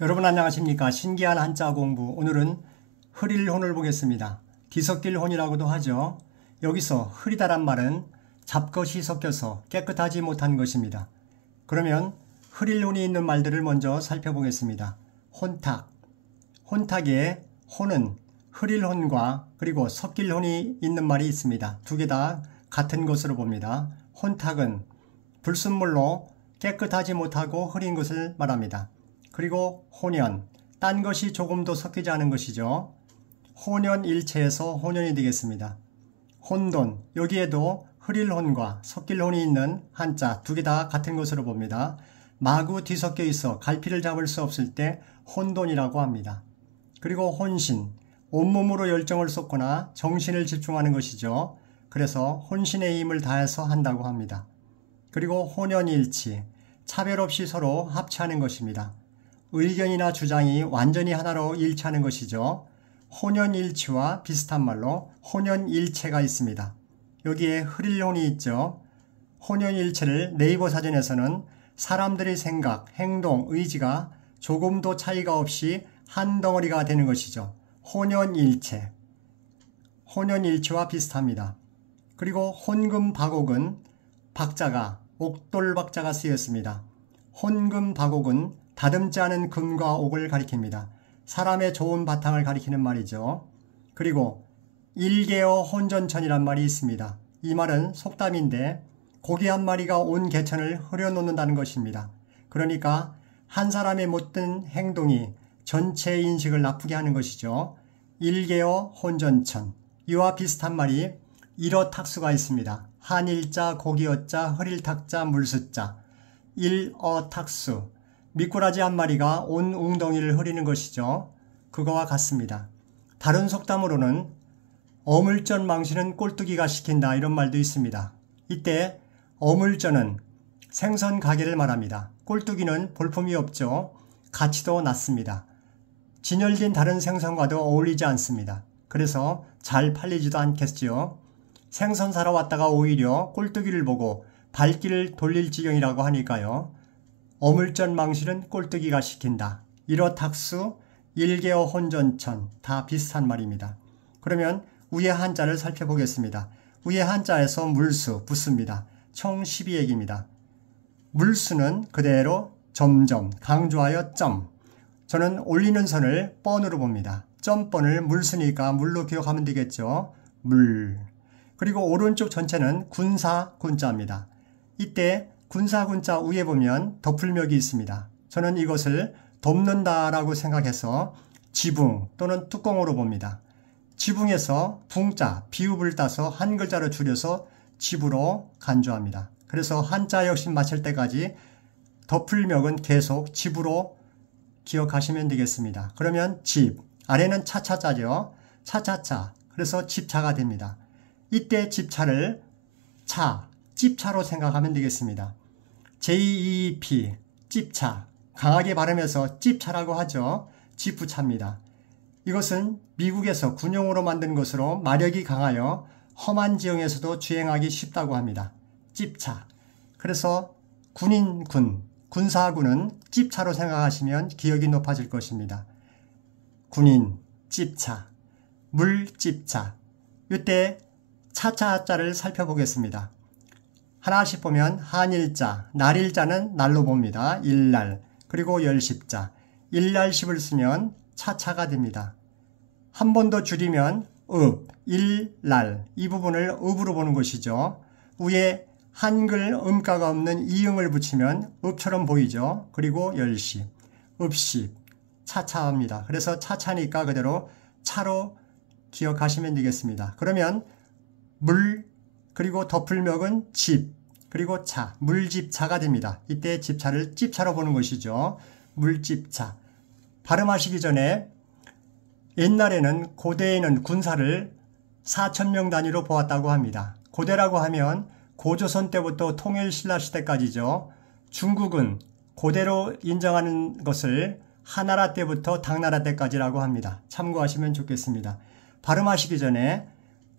여러분 안녕하십니까? 신기한 한자 공부. 오늘은 흐릴 혼을 보겠습니다. 뒤섞일 혼이라고도 하죠. 여기서 흐리다란 말은 잡것이 섞여서 깨끗하지 못한 것입니다. 그러면 흐릴 혼이 있는 말들을 먼저 살펴보겠습니다. 혼탁. 혼탁에 혼은 흐릴 혼과 그리고 섞일 혼이 있는 말이 있습니다. 두 개 다 같은 것으로 봅니다. 혼탁은 불순물로 깨끗하지 못하고 흐린 것을 말합니다. 그리고 혼연, 딴 것이 조금도 섞이지 않은 것이죠. 혼연일체에서 혼연이 되겠습니다. 혼돈, 여기에도 흐릴 혼과 섞일 혼이 있는 한자 두 개 다 같은 것으로 봅니다. 마구 뒤섞여 있어 갈피를 잡을 수 없을 때 혼돈이라고 합니다. 그리고 혼신, 온몸으로 열정을 쏟거나 정신을 집중하는 것이죠. 그래서 혼신의 힘을 다해서 한다고 합니다. 그리고 혼연일치, 차별 없이 서로 합치하는 것입니다. 의견이나 주장이 완전히 하나로 일치하는 것이죠. 혼연일치와 비슷한 말로 혼연일체가 있습니다. 여기에 흐릴 혼이 있죠. 혼연일체를 네이버 사전에서는 사람들의 생각, 행동, 의지가 조금도 차이가 없이 한 덩어리가 되는 것이죠. 혼연일체, 혼연일체와 비슷합니다. 그리고 혼금박옥은 박자가 옥돌박자가 쓰였습니다. 혼금박옥은 다듬지 않은 금과 옥을 가리킵니다. 사람의 좋은 바탕을 가리키는 말이죠. 그리고 일개어 혼전천이란 말이 있습니다. 이 말은 속담인데 고기 한 마리가 온 개천을 흐려놓는다는 것입니다. 그러니까 한 사람의 못된 행동이 전체 인식을 나쁘게 하는 것이죠. 일개어 혼전천, 이와 비슷한 말이 일어탁수가 있습니다. 한일자, 고기어자, 흐릴탁자, 물수자, 일어탁수, 미꾸라지 한 마리가 온 웅덩이를 흐리는 것이죠. 그거와 같습니다. 다른 속담으로는 어물전 망신은 꼴뚜기가 시킨다 이런 말도 있습니다. 이때 어물전은 생선 가게를 말합니다. 꼴뚜기는 볼품이 없죠. 가치도 낮습니다. 진열된 다른 생선과도 어울리지 않습니다. 그래서 잘 팔리지도 않겠지요. 생선 사러 왔다가 오히려 꼴뚜기를 보고 발길을 돌릴 지경이라고 하니까요. 어물전 망신은 꼴뚜기가 시킨다. 일어탁수, 일개어 혼전천 다 비슷한 말입니다. 그러면 위의 한자를 살펴보겠습니다. 위의 한자에서 물수, 붙습니다. 총 12액입니다. 물수는 그대로 점점, 강조하여 점. 저는 올리는 선을 뻔으로 봅니다. 점뻔을 물수니까 물로 기억하면 되겠죠. 물. 그리고 오른쪽 전체는 군사, 군자입니다. 이때 군사, 군자 위에 보면 덮을멱이 있습니다. 저는 이것을 덮는다라고 생각해서 지붕 또는 뚜껑으로 봅니다. 지붕에서 붕자, 비읍을 따서 한 글자로 줄여서 집으로 간주합니다. 그래서 한자 역시 마칠 때까지 덮을멱은 계속 집으로 기억하시면 되겠습니다. 그러면 집, 아래는 차차자죠. 차차차, 그래서 집차가 됩니다. 이때 집차를 차, 찝차로 생각하면 되겠습니다. JEP, 찝차, 강하게 발음해서 찝차라고 하죠. 집부차입니다. 이것은 미국에서 군용으로 만든 것으로 마력이 강하여 험한 지형에서도 주행하기 쉽다고 합니다. 찝차. 그래서 군인, 군사군은 찝차로 생각하시면 기억이 높아질 것입니다. 군인, 찝차, 물찝차. 이때 차차자를 살펴보겠습니다. 하나씩 보면 한일자, 날일자는 날로 봅니다. 일날, 그리고 열십자. 일날십을 쓰면 차차가 됩니다. 한 번 더 줄이면 읍, 일날, 이 부분을 읍으로 보는 것이죠. 위에 한글 음가가 없는 이응을 붙이면 읍처럼 보이죠. 그리고 열십, 읍십, 차차입니다. 그래서 차차니까 그대로 차로 기억하시면 되겠습니다. 그러면 물, 그리고 덮을멱은 집, 그리고 차, 물집차가 됩니다. 이때 집차를 찝차로 보는 것이죠. 물집차. 발음하시기 전에 옛날에는 고대에는 군사를 4,000명 단위로 보았다고 합니다. 고대라고 하면 고조선 때부터 통일신라 시대까지죠. 중국은 고대로 인정하는 것을 하나라 때부터 당나라 때까지라고 합니다. 참고하시면 좋겠습니다. 발음하시기 전에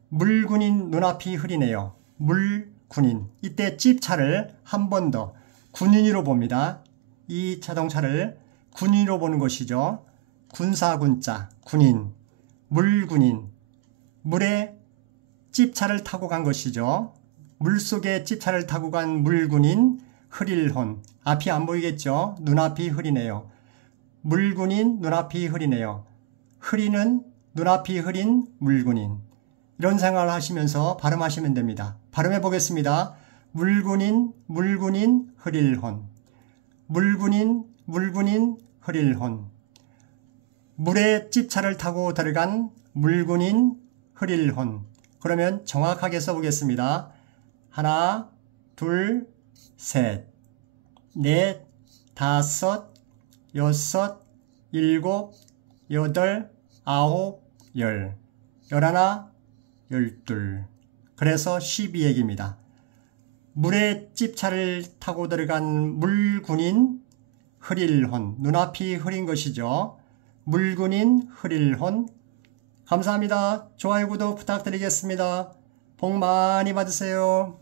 물군인 눈앞이 흐리네요. 물군인. 이때 찝차를 한 번 더 군인으로 봅니다. 이 자동차를 군인으로 보는 것이죠. 군사군자, 군인, 물군인, 물에 찝차를 타고 간 것이죠. 물속에 찝차를 타고 간 물군인, 흐릴혼. 앞이 안 보이겠죠? 눈앞이 흐리네요. 물군인, 눈앞이 흐리네요. 흐리는 눈앞이 흐린 물군인. 이런 생각을 하시면서 발음하시면 됩니다. 발음해 보겠습니다. 물군인, 물군인, 흐릴혼. 물군인, 물군인, 흐릴혼. 물에 찝차를 타고 들어간 물군인, 흐릴혼. 그러면 정확하게 써보겠습니다. 하나, 둘, 셋, 넷, 다섯, 여섯, 일곱, 여덟, 아홉, 열, 열하나, 열둘. 그래서 12액입니다. 물에 찝차를 타고 들어간 물군인, 흐릴혼. 눈앞이 흐린 것이죠. 물군인, 흐릴혼. 감사합니다. 좋아요, 구독 부탁드리겠습니다. 복 많이 받으세요.